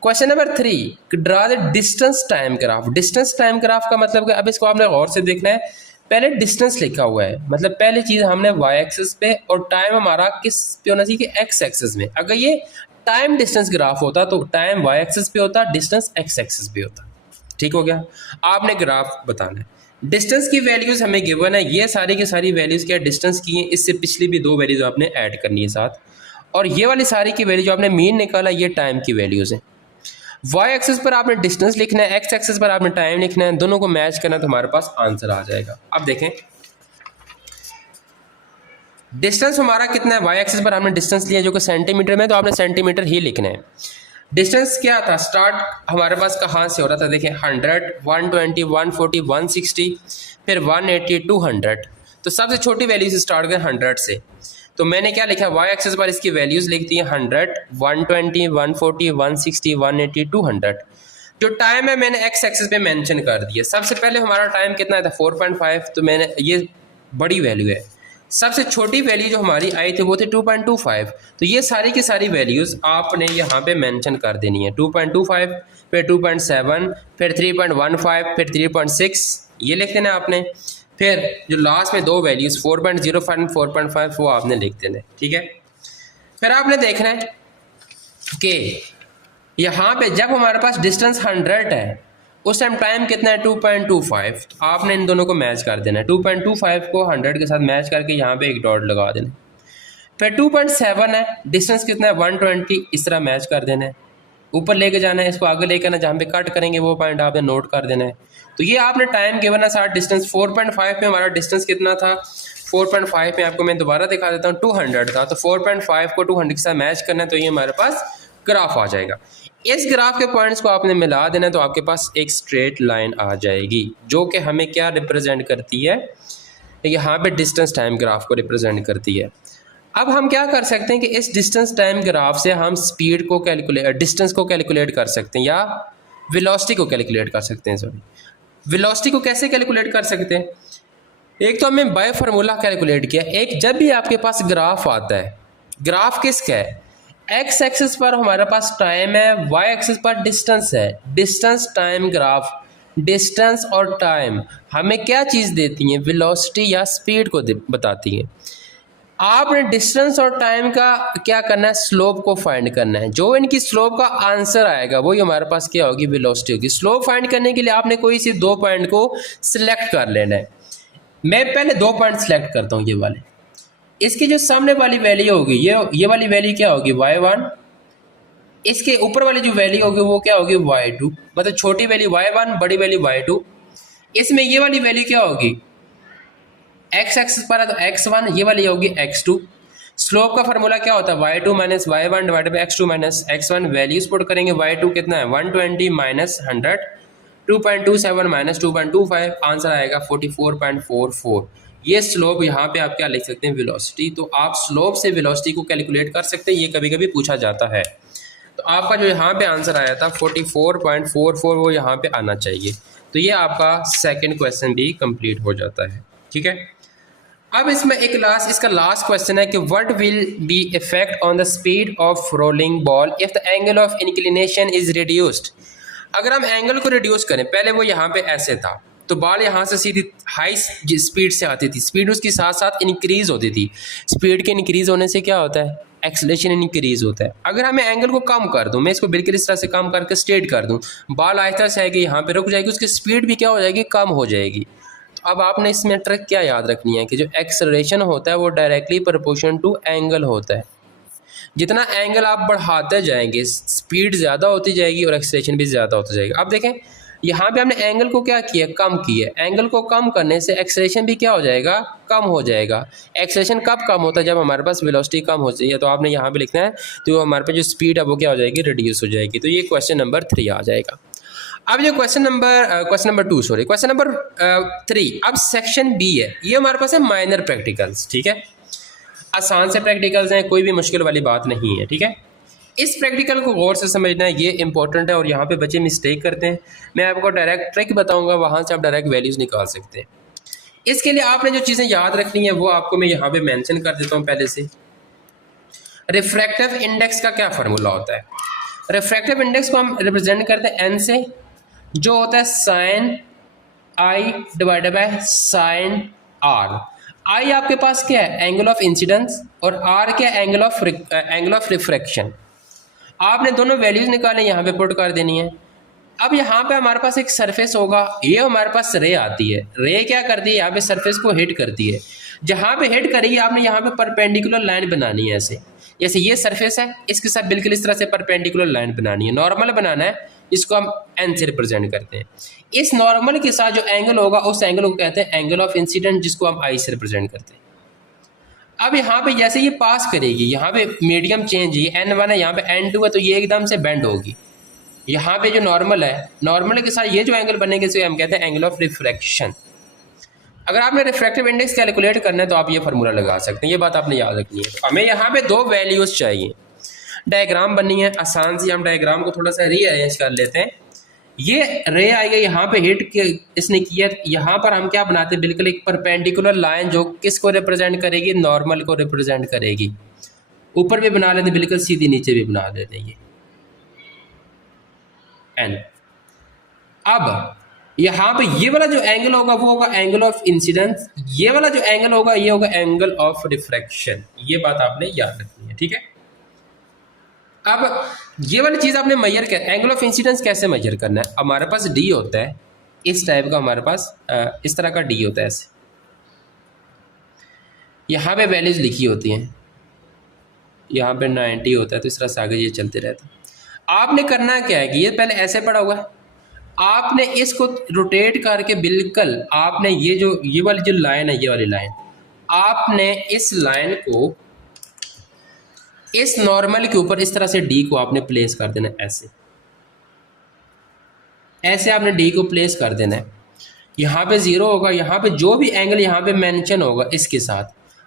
question number 3, draw the distance time graph. Distance time graph का मतलब कि अब इसको आपने गौर से देखना है। पहले डिस्टेंस लिखा हुआ है, मतलब पहली चीज़ हमने वाई एक्सिस पे, और टाइम हमारा किस पे होना चाहिए कि एक्स एक्सिस में। अगर ये टाइम डिस्टेंस ग्राफ होता तो टाइम वाई एक्सिस पे होता, डिस्टेंस एक्स एक्सिस पे होता। ठीक हो गया। आपने ग्राफ बताना है। डिस्टेंस की वैल्यूज़ हमें गिवन है, ये सारी की सारी वैल्यूज़ क्या डिस्टेंस की हैं, इससे पिछली भी 2 वैल्यूज़ आपने ऐड करनी है साथ, और ये वाली सारी की वैल्यू जो आपने मीन निकाला ये टाइम की वैल्यूज़ हैं। वाई एक्सिस पर आपने डिस्टेंस लिखना है, एक्स एक्सिस पर आपने टाइम लिखना है, दोनों को मैच करना तो हमारे पास आंसर आ जाएगा। अब देखें डिस्टेंस हमारा कितना है, वाई एक्सिस पर हमने डिस्टेंस लिया जो कि सेंटीमीटर में, तो आपने सेंटीमीटर ही लिखना है। डिस्टेंस क्या था, स्टार्ट हमारे पास कहाँ से हो रहा था, देखें 100, 120, 140, 160, फिर 180, 200। तो सबसे छोटी वैल्यू से स्टार्ट करें 100 से। तो मैंने क्या लिखा, वाई एक्सिस पर इसकी वैल्यूज़ लिख दी हैं 100, 120, 140, 160, 180, 200। जो टाइम है मैंने एक्स एक्सिस पे मेंशन कर दिया। सबसे पहले हमारा टाइम कितना था 4.5, तो मैंने ये बड़ी वैल्यू है। सबसे छोटी वैल्यू जो हमारी आई थी वो थी 2.25। तो ये सारी की सारी वैल्यूज़ आपने यहाँ पे मेंशन कर देनी है। 2.25, फिर 2.7, फिर 3.15, फिर 3.6 ये लिख देना आपने। फिर जो लास्ट में 2 वैल्यूज़ 4.05, 4.5 वो आपने लिख देना है। ठीक है। फिर आपने देखना है कि यहाँ पे जब हमारे पास डिस्टेंस 100 है उस टाइम टाइम कितना है 2.25। तो आपने इन दोनों को मैच कर देना है। 2.25 को 100 के साथ मैच करके यहाँ पे एक डॉट लगा देना। फिर 2.7 है, डिस्टेंस कितना है 120, इस तरह मैच कर देना है। ऊपर लेके जाना है, इसको आगे लेके आना, जहाँ पे कट करेंगे वो पॉइंट आपने नोट कर देना है। तो ये आपने टाइम गिवन है साथ डिस्टेंस। 4.5 में हमारा डिस्टेंस कितना था, 4.5 में आपको मैं दोबारा दिखा देता हूँ 200 था। तो 4.5 को 200 के साथ मैच करना है, तो ये हमारे पास ग्राफ आ जाएगा। इस ग्राफ के पॉइंट्स को आपने मिला देना है तो आपके पास एक स्ट्रेट लाइन आ जाएगी जो कि हमें क्या रिप्रेजेंट करती है, यहाँ पे डिस्टेंस टाइम ग्राफ को रिप्रेजेंट करती है। अब हम क्या कर सकते हैं कि इस डिस्टेंस टाइम ग्राफ से हम स्पीड को कैलकुलेट, डिस्टेंस को कैलकुलेट कर सकते हैं या वेलोसिटी को कैलकुलेट कर सकते हैं। सॉरी, वेलोसिटी को कैसे कैलकुलेट कर सकते हैं, एक तो हमने बाय फार्मूला कैलकुलेट किया। एक, जब भी आपके पास ग्राफ आता है, ग्राफ किसका है, एक्स एक्सिस पर हमारे पास टाइम है, वाई एक्सिस पर डिस्टेंस है। डिस्टेंस टाइम ग्राफ, डिस्टेंस और टाइम हमें क्या चीज़ देती हैं, वेलोसिटी या स्पीड को बताती हैं। आपने डिस्टेंस और टाइम का क्या करना है, स्लोप को फाइंड करना है। जो इनकी स्लोप का आंसर आएगा वही हमारे पास क्या होगी, वेलोसिटी होगी। स्लोप फाइंड करने के लिए आपने कोई सी 2 पॉइंट को सिलेक्ट कर लेना है। मैं पहले 2 पॉइंट सिलेक्ट करता हूँ, ये वाले। इसकी जो सामने वाली वैल्यू होगी ये वाली वैल्यू क्या होगी, y1। इसके ऊपर वाली जो वैल्यू होगी वो क्या होगी, y2। मतलब छोटी वैल्यू y1, बड़ी वैल्यू y2। इसमें ये वाली वैल्यू क्या होगी, x एक्सिस पर है तो x1, ये वाली होगी x2। स्लोप का फार्मूला क्या होता है, y2 minus y1 divided by x2 minus x1। Values put करेंगे, y2 कितना है 120 माइनस 100, 2.27 माइनस 2.25, आंसर आएगा 44.44। ये स्लोप यहाँ पे आप क्या लिख सकते हैं, वेलोसिटी। तो आप स्लोप से वेलोसिटी को कैलकुलेट कर सकते हैं, ये कभी कभी पूछा जाता है। तो आपका जो यहाँ पे आंसर आया था 44.44 वो यहाँ पे आना चाहिए। तो ये आपका सेकंड क्वेश्चन भी कंप्लीट हो जाता है। ठीक है। अब इसमें इसका लास्ट क्वेश्चन है कि what will be effect on the speed of rolling ball if the angle of inclination is reduced. अगर हम एंगल को रिड्यूस करें, पहले वो यहाँ पे ऐसे था तो बॉल यहाँ से सीधी हाई स्पीड से आती थी, स्पीड उसके साथ साथ इंक्रीज होती थी। स्पीड के इंक्रीज होने से क्या होता है, एक्सेलरेशन इंक्रीज होता है। अगर हमें एंगल को कम कर दूं, मैं इसको बिल्कुल इस तरह से कम करके स्ट्रेट कर दूं, बॉल आहिस्ता से आएगी, यहाँ पे रुक जाएगी, उसकी स्पीड भी क्या हो जाएगी, कम हो जाएगी। तो अब आपने इसमें ट्रिक क्या याद रखनी है कि जो एक्सेलरेशन होता है वो डायरेक्टली प्रोपोर्शनल टू एंगल होता है। जितना एंगल आप बढ़ाते जाएंगे स्पीड ज़्यादा होती जाएगी और एक्सेलरेशन भी ज़्यादा होता जाएगा। अब देखें यहाँ पे हमने एंगल को क्या किया, कम किया। एंगल को कम करने से एक्सेलरेशन भी क्या हो जाएगा, कम हो जाएगा। एक्सेलरेशन कब कम होता है, जब हमारे पास वेलोसिटी कम हो जाएगी। तो आपने यहाँ पे लिखना है तो हमारे पास जो स्पीड है वो क्या हो जाएगी, रिड्यूस हो जाएगी। तो ये क्वेश्चन नंबर 3 आ जाएगा। अब जो question number 2 sorry question number 3, अब सेक्शन बी है, ये हमारे पास है माइनर प्रैक्टिकल्स, ठीक है, आसान से प्रैक्टिकल्स हैं, कोई भी मुश्किल वाली बात नहीं है, ठीक है। इस प्रैक्टिकल को गौर से समझना है, ये इंपॉर्टेंट है और यहाँ पे बच्चे मिस्टेक करते हैं। मैं आपको डायरेक्ट ट्रिक बताऊंगा, वहाँ से आप डायरेक्ट वैल्यूज़ निकाल सकते हैं। इसके लिए आपने जो चीज़ें याद रखनी है वो आपको मैं यहाँ पे मेंशन कर देता हूँ पहले से। रिफ्रैक्टिव इंडेक्स का क्या फार्मूला होता है? रिफ्रैक्टिव इंडेक्स को हम रिप्रेजेंट करते हैं एन से, जो होता है sine i divided by sine r. I आपके पास क्या है? एंगल ऑफ इंसिडेंस, और आर क्या है? Angle of refraction. आपने दोनों वैल्यूज निकाले, यहाँ पे पुट कर देनी है। अब यहाँ पे हमारे पास एक सरफेस होगा, ये हमारे पास रे आती है, रे क्या करती है? यहाँ पे सरफेस को हिट करती है। जहाँ पे हिट करेगी आपने यहाँ पे परपेंडिकुलर लाइन बनानी है, ऐसे जैसे ये सरफेस है, इसके साथ बिल्कुल इस तरह से परपेंडिकुलर लाइन बनानी है, नॉर्मल बनाना है, इसको हम एन से रिप्रेजेंट करते हैं। इस नॉर्मल के साथ जो एंगल होगा उस एंगल को कहते हैं एंगल ऑफ इंसिडेंट, जिसको हम आई से रिप्रेजेंट करते हैं। अब यहाँ पे जैसे ये पास करेगी, यहाँ पे मीडियम चेंज, ये n1 है, यहाँ पे n2 है, तो ये एकदम से बेंड होगी। यहाँ पे जो नॉर्मल है, नॉर्मल के साथ ये जो एंगल बनेंगे इसे हम कहते हैं एंगल ऑफ रिफ्रैक्शन। अगर आपने रिफ्रैक्टिव इंडेक्स कैलकुलेट करना है तो आप ये फार्मूला लगा सकते हैं, ये बात आपने याद रखनी है। हमें यहाँ पे दो वैल्यूज चाहिए, डायग्राम बननी है। आसान सी हम डायग्राम को थोड़ा सा रीअरेंज कर लेते हैं। ये रे आएगा, यहाँ पे हिट इसने किया, यहाँ पर हम क्या बनाते हैं? बिल्कुल एक परपेंडिकुलर लाइन जो किसको रिप्रेजेंट करेगी? नॉर्मल को रिप्रेजेंट करेगी। ऊपर भी बना लेते, बिल्कुल सीधी नीचे भी बना देते हैं, ये एन। अब यहाँ पे ये वाला जो एंगल होगा वो होगा एंगल ऑफ इंसिडेंस, ये वाला जो एंगल होगा ये होगा एंगल ऑफ रिफ्रैक्शन। ये बात आपने याद रखनी है, ठीक है। अब ये वाली चीज़ आपने मेजर कर, एंगल ऑफ इंसिडेंस कैसे मेजर करना है? हमारे पास डी होता है इस टाइप का, हमारे पास इस तरह का डी होता है ऐसे, यहाँ पे वैल्यूज लिखी होती हैं, यहाँ पे 90 होता है, तो इस तरह से आगे ये चलते रहता है। आपने करना क्या है कि ये पहले ऐसे पड़ा हुआ है, आपने इसको रोटेट करके बिल्कुल आपने ये वाली जो लाइन है, ये वाली लाइन, आपने इस लाइन को इस नॉर्मल के ऊपर इस तरह से डी को आपने प्लेस कर देना है, ऐसे आपने डी को प्लेस कर देना है। यहाँ पे 0 होगा, यहाँ पे जो भी एंगल यहाँ पे मेंशन होगा इसके साथ,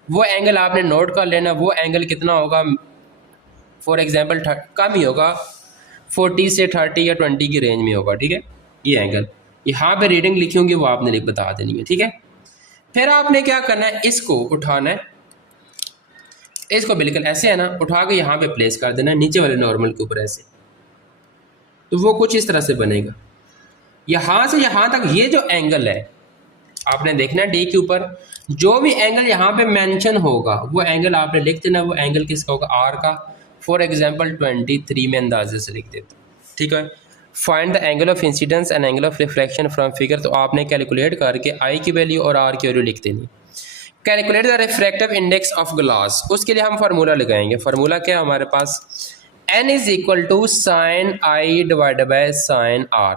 वो एंगल आपने नोट कर लेना। वो एंगल कितना होगा? फॉर एग्जांपल कम ही होगा, 40 से 30 या 20 की रेंज में होगा, ठीक है। ये एंगल यहाँ पे रीडिंग लिखी होंगी वो आपने बता देनी है, ठीक है। फिर आपने क्या करना है? इसको उठाना है, इसको बिल्कुल ऐसे है ना, उठा के यहाँ पे प्लेस कर देना है नीचे वाले नॉर्मल के ऊपर ऐसे, तो वो कुछ इस तरह से बनेगा। यहाँ से यहाँ तक ये जो एंगल है आपने देखना है, डी के ऊपर जो भी एंगल यहाँ पे मेंशन होगा वो एंगल आपने लिख देना। वो एंगल किसका होगा? आर का। फॉर एग्जांपल 23 में अंदाजे से लिख देते, ठीक है। Find the angle of incidence and angle of reflection from figure, तो आपने कैलकुलेट करके आई की वैल्यू और आर की वैल्यू लिख देनी। Calculate the refractive index of glass, उसके लिए हम फार्मूला लगाएंगे। फार्मूला क्या है हमारे पास? n is equal to sine i divided by sine r.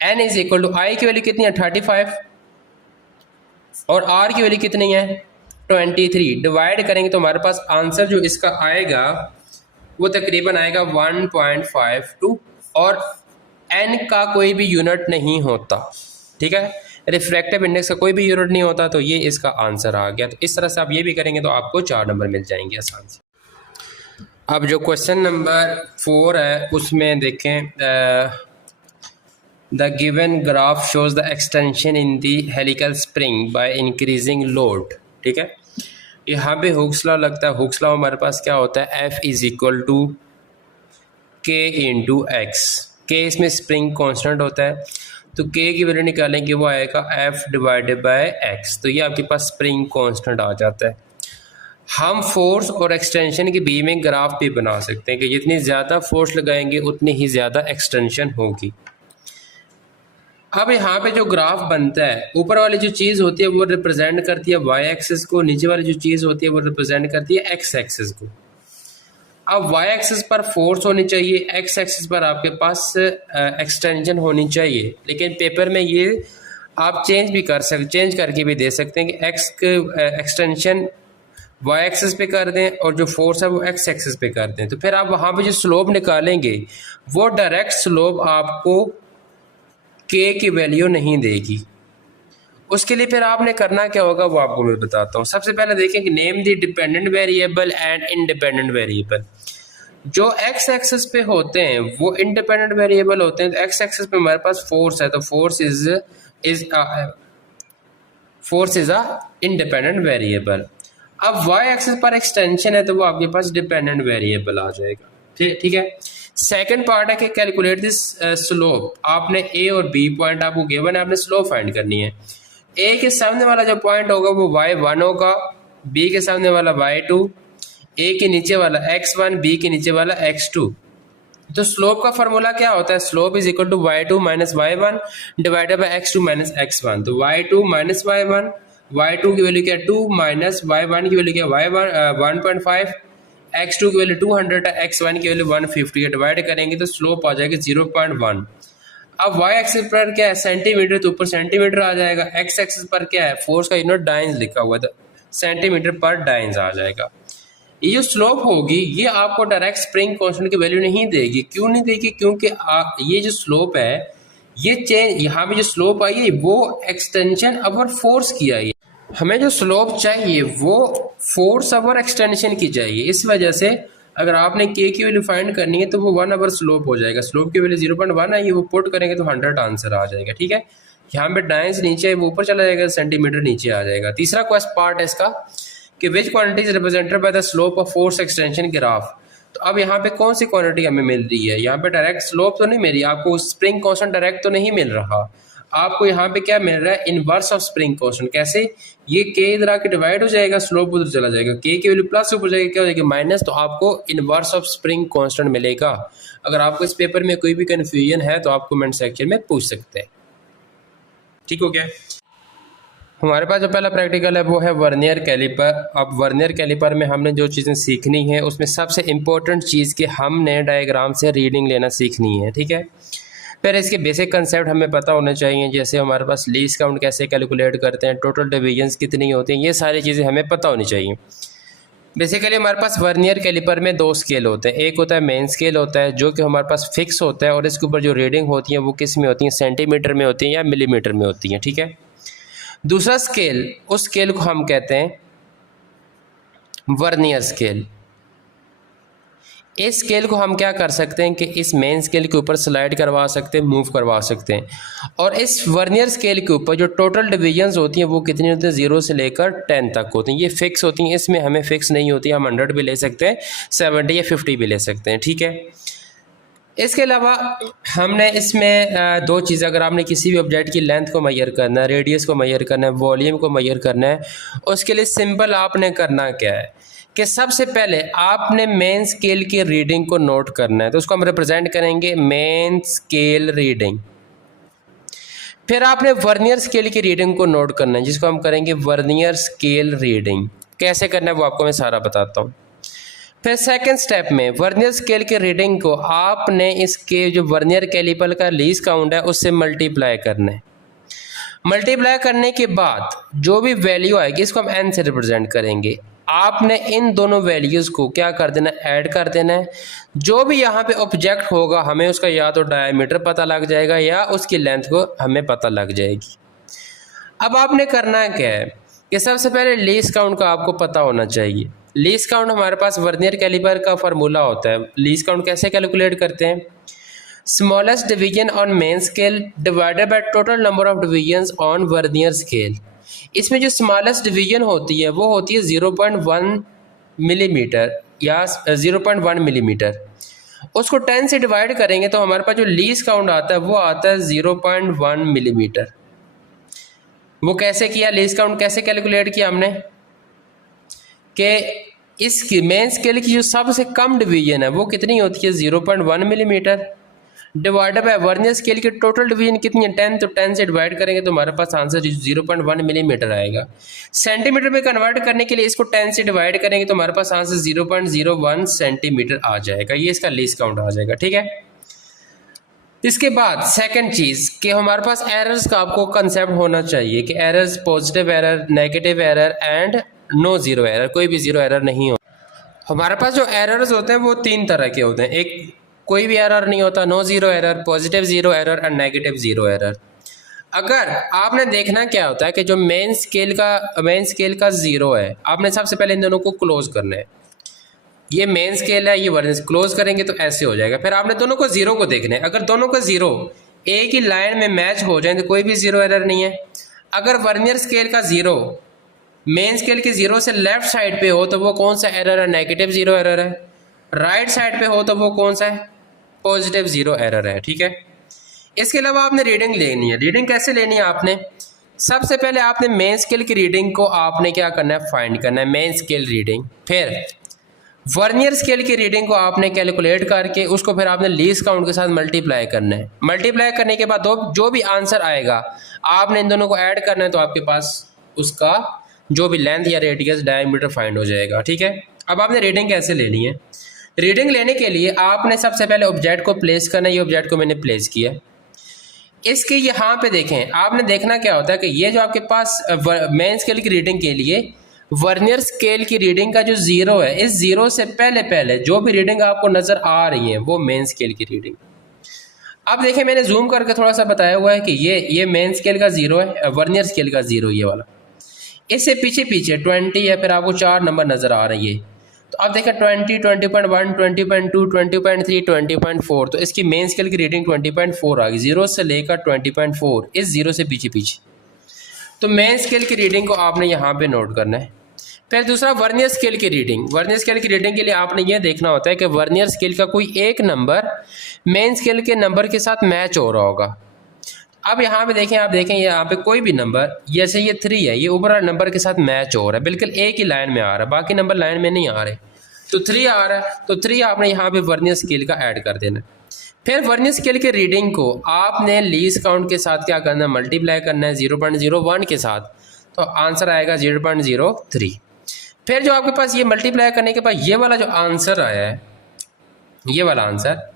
n is equal to i की वैल्यू कितनी है? 35, और r की वैल्यू कितनी है? 23। डिवाइड करेंगे तो हमारे पास आंसर जो इसका आएगा वो तकरीबन आएगा 1.52, और n का कोई भी यूनिट नहीं होता, ठीक है। रिफ्रैक्टिव इंडेक्स का कोई भी यूनिट नहीं होता, तो ये इसका आंसर आ गया। तो इस तरह से आप ये भी करेंगे तो आपको 4 नंबर मिल जाएंगे आसान से। अब जो क्वेश्चन नंबर 4 है उसमें देखें, the given graph shows the extension in the helical spring by increasing load, ठीक है। यहाँ पे हुक्स लॉ लगता है। हुक्स लॉ हमारे पास क्या होता है? F इज इक्वल टू के इंटू एक्स। के इसमें स्प्रिंग कांस्टेंट होता है, तो के की वैल्यू निकालेंगे वो आएगा F डिवाइडेड बाय एक्स, तो ये आपके पास स्प्रिंग कांस्टेंट आ जाता है। हम फोर्स और एक्सटेंशन के बीच में ग्राफ भी बना सकते हैं कि जितनी ज़्यादा फोर्स लगाएंगे उतनी ही ज़्यादा एक्सटेंशन होगी। अब यहाँ पे जो ग्राफ बनता है, ऊपर वाली जो चीज़ होती है वो रिप्रेजेंट करती है वाई एक्सिस को, नीचे वाली जो चीज़ होती है वो रिप्रेजेंट करती है एक्स एक्सिस को। अब वाई एक्सिस पर फोर्स होनी चाहिए, एक्स एक्सिस पर आपके पास एक्सटेंशन होनी चाहिए, लेकिन पेपर में ये आप चेंज करके भी दे सकते हैं कि एक्स एक्सटेंशन वाई एक्सिस पे कर दें और जो फोर्स है वो एक्स एक्सिस पे कर दें। तो फिर आप वहाँ पे जो स्लोप निकालेंगे वो डायरेक्ट स्लोप आपको के की वैल्यू नहीं देगी। उसके लिए फिर आपने करना क्या होगा वो आपको मैं बताता हूँ। सबसे पहले देखें कि name the dependent variable and independent variable. जो एक्स एक्सिस पे होते हैं वो इंडिपेंडेंट वेरिएबल होते हैं। तो एक्स एक्सिस पे हमारे पास फोर्स है, तो force is a independent variable. अब वाई एक्सिस पर एक्सटेंशन है तो वो आपके पास डिपेंडेंट वेरिएबल आ जाएगा। ठीक है। सेकंड पार्ट है कि कैलकुलेट दिस स्लोप। आपने ए और बी पॉइंट आपको गिवन है, आपने स्लोप फाइंड करनी है। ए के सामने वाला जो पॉइंट होगा वो y1 होगा, बी के सामने वाला y2, ए के नीचे वाला x1, बी के नीचे वाला x2। तो स्लोप का फॉर्मूला क्या होता है? Slope is equal to y2 minus y1 divided by x2 minus x1। तो y2 माइनस y1, y2 की वैल्यू क्या है 2 माइनस y1 की वैल्यू क्या है 1.5, x2 की वैल्यू 200 है, x1 की वैल्यू 150 है। डिवाइड करेंगे तो स्लोप आ जाएगा 0.1। अब y एक्सिस पर क्या है सेंटीमीटर, तो ऊपर सेंटीमीटर आ जाएगा। x एक्सिस पर क्या है फोर्स का यूनिट डाइंस लिखा हुआ है, तो सेंटीमीटर पर डाइंस आ जाएगा। ये जो स्लोप होगी ये आपको डायरेक्ट स्प्रिंग कांस्टेंट की वैल्यू नहीं देगी। क्यों नहीं देगी? क्योंकि ये जो स्लोप है ये चेंज, यहाँ पे जो स्लोप आई है वो एक्सटेंशन अवर फोर्स की आई है। हमें जो स्लोप चाहिए वो फोर्स अवर एक्सटेंशन की चाहिए। इस वजह से अगर आपने के की वैल्यू फाइंड करनी है तो वो 1 अवर स्लोप हो जाएगा। स्लोप की वैल्यू 0.1 है, ये वो पुट करेंगे तो 100 आंसर आ जाएगा। ठीक है। यहाँ पे डाइंस नीचे है वो ऊपर चला जाएगा, सेंटीमीटर नीचे आ जाएगा। तीसरा क्वेश्चन पार्ट है इसका कि विच quantity is represented by the slope of force extension graph. तो अब यहाँ पे कौन सी क्वांटिटी हमें मिल रही है? यहाँ पे डायरेक्ट स्लोप तो नहीं मिल रही आपको, स्प्रिंग कांस्टेंट डायरेक्ट तो नहीं मिल रहा आपको। यहाँ पे क्या मिल रहा है? Inverse of spring constant. कैसे? ये के इधर आके डिवाइड हो जाएगा, स्लोप उधर चला जाएगा, के की वैल्यू प्लस ऊपर जाएगा, क्या हो जाएगा माइनस, तो आपको इनवर्स ऑफ स्प्रिंग कांस्टेंट मिलेगा। अगर आपको इस पेपर में कोई भी कंफ्यूजन है तो आप कमेंट सेक्शन में पूछ सकते हैं। ठीक हो गया। हमारे पास जो पहला प्रैक्टिकल है वो है वर्नियर कैलिपर। अब वर्नियर कैलिपर में हमने जो चीज़ें सीखनी है उसमें सबसे इम्पोर्टेंट चीज़ कि हमने डायग्राम से रीडिंग लेना सीखनी है। ठीक है। फिर इसके बेसिक कंसेप्ट हमें पता होने चाहिए, जैसे हमारे पास लीस्ट काउंट कैसे कैलकुलेट करते हैं, टोटल डिवीजन्स कितनी होती हैं, ये सारी चीज़ें हमें पता होनी चाहिए। बेसिकली हमारे पास वर्नियर कैलिपर में 2 स्केल होते हैं। एक होता है मेन स्केल होता है जो कि हमारे पास फिक्स होता है और इसके ऊपर जो रीडिंग होती है वो किस में होती हैं, सेंटीमीटर में होती हैं या मिलीमीटर में होती हैं। ठीक है। दूसरा स्केल, उस स्केल को हम कहते हैं वर्नियर स्केल। इस स्केल को हम क्या कर सकते हैं कि इस मेन स्केल के ऊपर स्लाइड करवा सकते हैं, मूव करवा सकते हैं। और इस वर्नियर स्केल के ऊपर जो टोटल डिवीजन्स होती हैं वो कितनी होती हैं? 0 से लेकर 10 तक होती हैं। ये फिक्स होती हैं, इसमें हमें फिक्स नहीं होती। हम 100 भी ले सकते हैं, 70 या 50 भी ले सकते हैं। ठीक है। इसके अलावा हमने इसमें 2 चीज़ें, अगर आपने किसी भी ऑब्जेक्ट की लेंथ को मेजर करना है, रेडियस को मेजर करना है, वॉल्यूम को मेजर करना है, उसके लिए सिंपल आपने करना क्या है कि सबसे पहले आपने मेन स्केल की रीडिंग को नोट करना है। तो उसको हम रिप्रेजेंट करेंगे मेन स्केल रीडिंग। फिर आपने वर्नियर स्केल की रीडिंग को नोट करना है जिसको हम करेंगे वर्नियर स्केल रीडिंग। कैसे करना है वो आपको मैं सारा बताता हूँ। फिर सेकंड स्टेप में वर्नियर स्केल के रीडिंग को आपने इसके जो वर्नियर कैलिपर का लीस्ट काउंट है उससे मल्टीप्लाई करना है। मल्टीप्लाई करने के बाद जो भी वैल्यू आएगी इसको हम n से रिप्रेजेंट करेंगे। आपने इन दोनों वैल्यूज़ को क्या कर देना, ऐड कर देना है। जो भी यहाँ पे ऑब्जेक्ट होगा हमें उसका या तो डायमीटर पता लग जाएगा या उसकी लेंथ को हमें पता लग जाएगी। अब आपने करना क्या है कि सबसे पहले लीस्ट काउंट का आपको पता होना चाहिए। लीस्ट काउंट हमारे पास वर्नियर कैलिपर का फार्मूला होता है। लीस्ट काउंट कैसे कैलकुलेट करते हैं? Smallest division on main scale divided by total number of divisions on vernier scale. इसमें जो स्मॉलेस्ट डिवीजन होती है वो होती है 0.1 मिलीमीटर या 0.1 मिलीमीटर। उसको 10 से डिवाइड करेंगे तो हमारे पास जो लीस्ट काउंट आता है वो आता है 0.1 मिलीमीटर। वो कैसे किया, लीस्ट काउंट कैसे कैलकुलेट किया हमने कि इस मेन स्केल की जो सबसे कम डिवीजन है वो कितनी होती है 0.1 millimetre divided by vernier scale की टोटल डिवीजन कितनी है 10, तो 10 से डिवाइड करेंगे तो हमारे पास आंसर 0.1 मिलीमीटर आएगा। सेंटीमीटर में कन्वर्ट करने के लिए इसको 10 से डिवाइड करेंगे तो हमारे पास आंसर 0.01 सेंटीमीटर आ जाएगा। ये इसका लीस्ट काउंट आ जाएगा। ठीक है। इसके बाद सेकंड चीज़ कि हमारे पास एरर्स का आपको कंसेप्ट होना चाहिए कि errors, positive error, negative error and no zero error, कोई भी ज़ीरो एरर नहीं हो। हमारे पास जो एरर्स होते हैं वो 3 तरह के होते हैं। एक कोई भी एरर नहीं होता, no zero error, positive zero error और नेगेटिव ज़ीरो एरर। अगर आपने देखना क्या होता है कि जो मेन स्केल का ज़ीरो है, आपने सबसे पहले इन दोनों को क्लोज़ करना है। ये मेन स्केल है, ये वर्नियर क्लोज करेंगे तो ऐसे हो जाएगा। फिर आपने दोनों को ज़ीरो को देखना है, अगर दोनों का ज़ीरो एक ही लाइन में मैच हो जाए तो कोई भी ज़ीरो एरर नहीं है। अगर वर्नियर स्केल का ज़ीरो मेन स्केल के ज़ीरो से लेफ्ट साइड पे हो तो वो कौन सा एरर है? नेगेटिव ज़ीरो एरर है। राइट साइड पे हो तो वो कौन सा है? पॉजिटिव ज़ीरो एरर है। ठीक है, इसके अलावा आपने रीडिंग लेनी है। रीडिंग कैसे लेनी है? आपने सबसे पहले आपने मेन स्केल की रीडिंग को आपने क्या करना है? फाइंड करना है, मेन स्केल रीडिंग। फिर वर्नियर स्केल की रीडिंग को आपने कैलकुलेट करके उसको फिर आपने लीस्ट काउंट के साथ मल्टीप्लाई करना है। मल्टीप्लाई करने के बाद जो भी आंसर आएगा आपने इन दोनों को ऐड करना है, तो आपके पास उसका जो भी लेंथ या रेडियस डायमीटर फाइंड हो जाएगा। ठीक है, अब आपने रीडिंग कैसे लेनी है? रीडिंग लेने के लिए आपने सबसे पहले ऑब्जेक्ट को प्लेस करना है। ये ऑब्जेक्ट को मैंने प्लेस किया। इसके यहाँ पे देखें, आपने देखना क्या होता है कि ये जो आपके पास मेन स्केल की रीडिंग के लिए वर्नियर स्केल की रीडिंग का जो ज़ीरो है, इस ज़ीरो से पहले पहले जो भी रीडिंग आपको नज़र आ रही है वो मेन स्केल की रीडिंग। अब देखिए, मैंने जूम करके थोड़ा सा बताया हुआ है कि ये मेन स्केल का ज़ीरो है, वर्नियर स्केल का ज़ीरो ये वाला। इससे पीछे 20 है, फिर आपको 4 नंबर नज़र आ रही है। तो अब देखें 20, 20.1, 20.2, 20.3, 20.4, तो इसकी मेन स्केल की रीडिंग 20.4 आ गई। ज़ीरो से लेकर 20.4, इस ज़ीरो से पीछे। तो मेन स्केल की रीडिंग को आपने यहाँ पे नोट करना है। फिर दूसरा वर्नियर स्केल की रीडिंग। वर्नियर स्केल की रीडिंग के लिए आपने ये देखना होता है कि वर्नियर स्केल का कोई एक नंबर मेन स्केल के नंबर के साथ मैच हो रहा होगा। अब यहाँ पे देखें, आप देखें यहाँ पे कोई भी नंबर, जैसे ये 3 है, ये ऊपर वाले नंबर के साथ मैच हो रहा है, बिल्कुल एक ही लाइन में आ रहा है, बाकी नंबर लाइन में नहीं आ रहे। तो 3 आ रहा है, तो 3 आपने यहाँ पे वर्नियर स्केल का ऐड कर देना। फिर वर्नियर स्केल के रीडिंग को आपने लीस्ट काउंट के साथ क्या करना है? मल्टीप्लाई करना है 0.01 के साथ, तो आंसर आएगा 0.03। फिर जो आपके पास ये मल्टीप्लाई करने के बाद ये वाला जो आंसर आया है, ये वाला आंसर,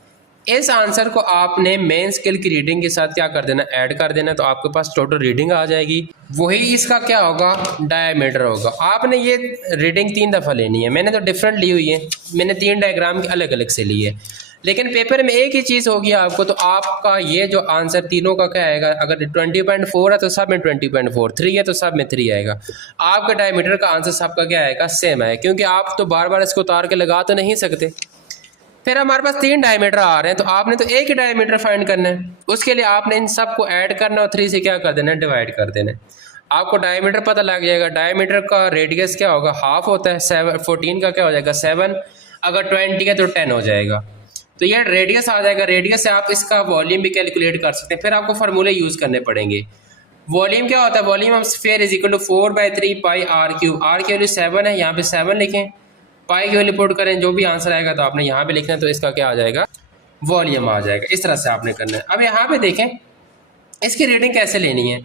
इस आंसर को आपने मेन स्केल की रीडिंग के साथ क्या कर देना? ऐड कर देना, तो आपके पास टोटल रीडिंग आ जाएगी। वही इसका क्या होगा? डायमीटर होगा। आपने ये रीडिंग 3 दफ़ा लेनी है। मैंने तो डिफरेंट ली हुई है, मैंने 3 डायग्राम अलग अलग से ली है, लेकिन पेपर में एक ही चीज़ होगी आपको। तो आपका ये जो आंसर तीनों का क्या आएगा? अगर 20.4 है तो सब में 20.4, 3 है तो सब में 3 आएगा। आपका डायमीटर का आंसर सबका क्या आएगा? सेम है, क्योंकि आप तो बार बार इसको उतार के लगा तो नहीं सकते। फिर हमारे पास 3 डायमीटर आ रहे हैं, तो आपने तो एक ही डायमीटर फाइंड करना है। उसके लिए आपने इन सब को ऐड करना और 3 से क्या कर देना है? डिवाइड कर देना है। आपको डायमीटर पता लग जाएगा। डायमीटर का रेडियस क्या होगा? हाफ होता है। 14 का क्या हो जाएगा? 7। अगर 20 का तो 10 हो जाएगा। तो ये रेडियस आ जाएगा। रेडियस से आप इसका वॉल्यूम भी कैलकुलेट कर सकते हैं। फिर आपको फार्मूले यूज़ करने पड़ेंगे। वॉल्यूम क्या होता है? Volume of sphere is equal to 4/3 pi r3। r की वैल्यू 7 है, यहाँ पे 7 लिखें, पाई की वैल्यू पुट करें, जो भी आंसर आएगा तो आपने यहाँ पे लिखना है, तो इसका क्या आ जाएगा? वॉल्यूम आ जाएगा। इस तरह से आपने करना है। अब यहाँ पे देखें इसकी रीडिंग कैसे लेनी है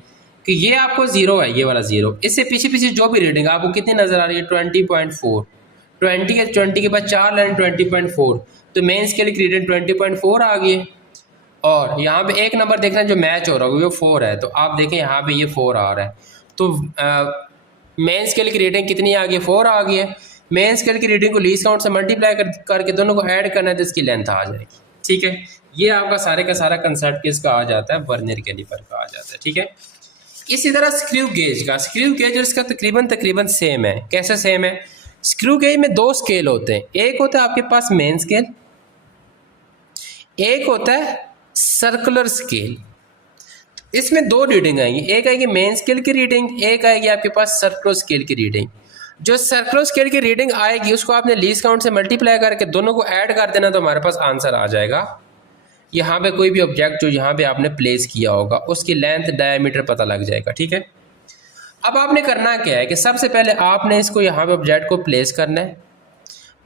कि ये आपको 0 है, ये वाला 0, इससे पीछे जो भी रीडिंग आपको कितनी नज़र आ रही है? 20.4। 20 के बाद 4 लाइन 20.4, तो मेन स्केल की रीडिंग 20.4 आ गई है। और यहाँ पे एक नंबर देखना जो मैच हो रहा है वो 4 है, तो आप देखें यहाँ पे ये 4 आ रहा है। तो मेन स्केल की रीडिंग कितनी आ गई? 4 आ गई है। मेन स्केल की रीडिंग को लीस्ट काउंट से मल्टीप्लाई करके दोनों को ऐड करना है, तो इसकी लेंथ आ जाएगी। ठीक है, ये आपका सारे का सारा कंसेप्ट किसका आ जाता है? वर्नियर कैलिपर का आ जाता है। ठीक है, इसी तरह स्क्रू गेज का, स्क्रू गेज इसका तकरीबन सेम है। कैसे सेम है? स्क्रू गेज में 2 स्केल होते हैं। एक होता है आपके पास मेन स्केल, एक होता है सर्कुलर स्केल। इसमें 2 रीडिंग आएंगी, एक आएगी मेन स्केल की रीडिंग, एक आएगी आपके पास सर्कुलर स्केल की रीडिंग। जो सर्कुलर स्केल की रीडिंग आएगी उसको आपने लीस्ट काउंट से मल्टीप्लाई करके दोनों को ऐड कर देना, तो हमारे पास आंसर आ जाएगा। यहाँ पे कोई भी ऑब्जेक्ट जो यहाँ पे आपने प्लेस किया होगा उसकी लेंथ डायमीटर पता लग जाएगा। ठीक है, अब आपने करना क्या है कि सबसे पहले आपने इसको यहाँ पे ऑब्जेक्ट को प्लेस करना है।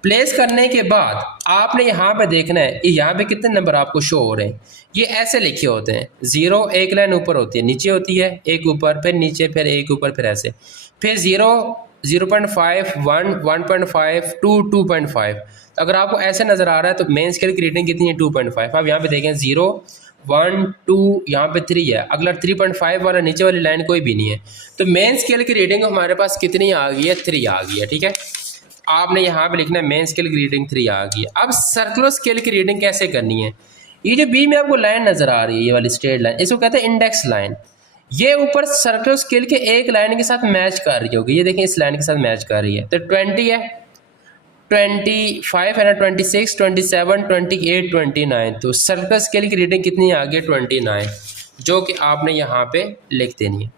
प्लेस करने के बाद आपने यहाँ पे देखना है यहाँ पे कितने नंबर आपको शो हो रहे हैं। ये ऐसे लिखे होते हैं, 0 एक लाइन ऊपर होती है, नीचे होती है, एक ऊपर, फिर नीचे, फिर एक ऊपर, फिर ऐसे, फिर 0, 0.5, 1, 1.5, 2, 2.5। अगर आपको ऐसे नज़र आ रहा है तो मेन स्केल की रीडिंग कितनी है? 2.5। अब यहाँ पे देखें 0, 1, 2, यहाँ पे 3 है, अगला 3.5 वाला नीचे वाली लाइन कोई भी नहीं है। तो मेन स्केल की रीडिंग हमारे पास कितनी आ गई है? 3 आ गई है। ठीक है, आपने यहाँ पे लिखना है मेन स्केल की रीडिंग 3 आ गई। अब सर्कुलर स्केल की रीडिंग कैसे करनी है? ये जो बी में आपको लाइन नज़र आ रही है, ये वाली स्ट्रेट लाइन, इसको कहते हैं इंडेक्स लाइन। ये ऊपर सर्कुलर स्केल के एक लाइन के साथ मैच कर रही होगी, ये देखें इस लाइन के साथ मैच कर रही है। तो 20 है, 25 है ना, 26, 27, 28, 29। तो सर्कुलर स्केल की रीडिंग कितनी आ गई? 29, जो कि आपने यहाँ पे लिख देनी है।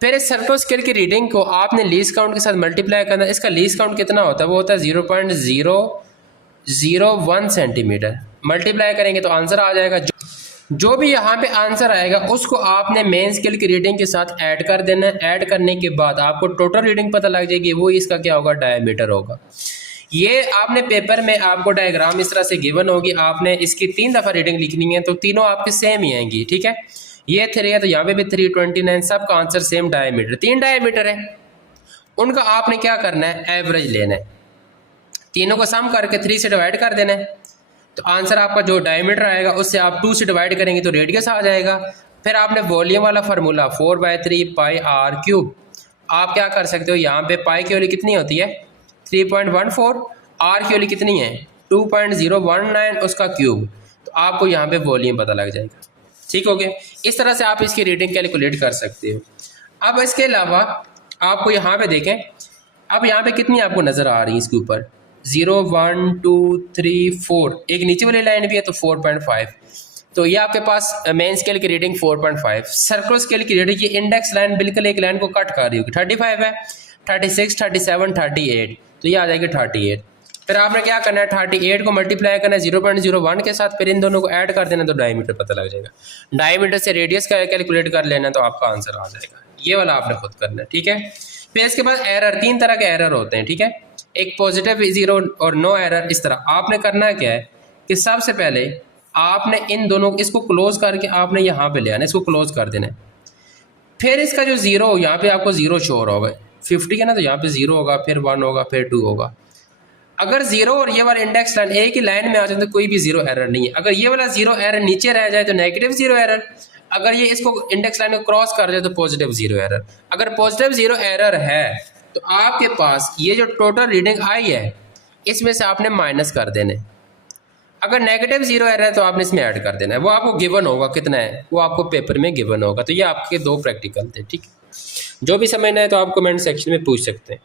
फिर इस सर्कुलर स्केल की रीडिंग को आपने लीस्ट काउंट के साथ मल्टीप्लाई करना है। इसका लीस्ट काउंट कितना होता है? वो होता है 0.001 सेंटीमीटर। मल्टीप्लाई करेंगे तो आंसर आ जाएगा। जो भी यहाँ पे आंसर आएगा उसको आपने मेन स्केल की रीडिंग के साथ ऐड कर देना है। ऐड करने के बाद आपको टोटल रीडिंग पता लग जाएगी, वो इसका क्या होगा? डायमीटर होगा। ये आपने पेपर में आपको डायग्राम इस तरह से गिवन होगी, आपने इसकी 3 दफ़ा रीडिंग लिखनी है, तो तीनों आपके सेम ही आएंगी, ठीक है। ये 3 है तो यहाँ पे भी 3, 29, सबका आंसर सेम डायमीटर, 3 डायमीटर है। उनका आपने क्या करना है? एवरेज लेना है, तीनों को सम करके 3 से डिवाइड कर देना है। तो आंसर आपका जो डायमीटर आएगा उससे आप 2 से डिवाइड करेंगे तो रेडियस आ जाएगा। फिर आपने वॉल्यूम वाला फार्मूला 4/3 पाई आर क्यूब, आप क्या कर सकते हो? यहाँ पे पाई की वैल्यू कितनी होती है? 3.14, आर की वैल्यू कितनी है? 2.019, उसका क्यूब। तो आपको यहाँ पे वॉल्यूम पता लग जाएगा, ठीक हो गया। इस तरह से आप इसकी रीडिंग कैलकुलेट कर सकते हो। अब इसके अलावा आपको यहाँ पे देखें, अब यहाँ पे कितनी आपको नज़र आ रही है? इसके ऊपर 0, 1, 2, 3, 4, एक नीचे वाली लाइन भी है तो 4.5। तो ये आपके पास मेन स्केल की रीडिंग 4.5। सर्कुलर स्केल की रीडिंग, ये इंडेक्स लाइन बिल्कुल एक लाइन को कट कर रही होगी। 35 है, 36, 37, 38, तो ये आ जाएगी 38। फिर आपने क्या करना है? 38 को मल्टीप्लाई करना है 0.01 के साथ, फिर इन दोनों को ऐड कर देना तो डायमीटर पता लग जाएगा। डायमीटर से रेडियस का कैलकुलेट कर लेना तो आपका आंसर आ जाएगा। ये वाला आपने खुद करना है, ठीक है। फिर इसके बाद एरर, 3 तरह के एरर होते हैं, ठीक है। एक पॉजिटिव, 0 और नो एरर। इस तरह आपने करना क्या है कि सबसे पहले आपने इन दोनों इसको क्लोज करके आपने यहाँ पे ले आना, इसको क्लोज कर देना है। फिर इसका जो 0, यहाँ पे आपको 0 शो होगा, 50 है ना, तो यहाँ पे 0 होगा, फिर 1 होगा, फिर 2 होगा। अगर 0 और ये वाला इंडेक्स लाइन एक ही लाइन में आ जाए तो कोई भी 0 एरर नहीं है। अगर ये वाला 0 एरर नीचे रह जाए तो नेगेटिव 0 एरर। अगर ये इसको इंडेक्स लाइन को क्रॉस कर जाए तो पॉजिटिव 0 एरर। अगर पॉजिटिव 0 एरर है तो आपके पास ये जो टोटल रीडिंग आई है इसमें से आपने माइनस कर देने। अगर नेगेटिव 0 एरर है तो आपने इसमें ऐड कर देना है। वो आपको गिवन होगा, कितना है वो आपको पेपर में गिवन होगा। तो ये आपके 2 प्रैक्टिकल थे, ठीक है। जो भी समझना है तो आप कमेंट सेक्शन में पूछ सकते हैं।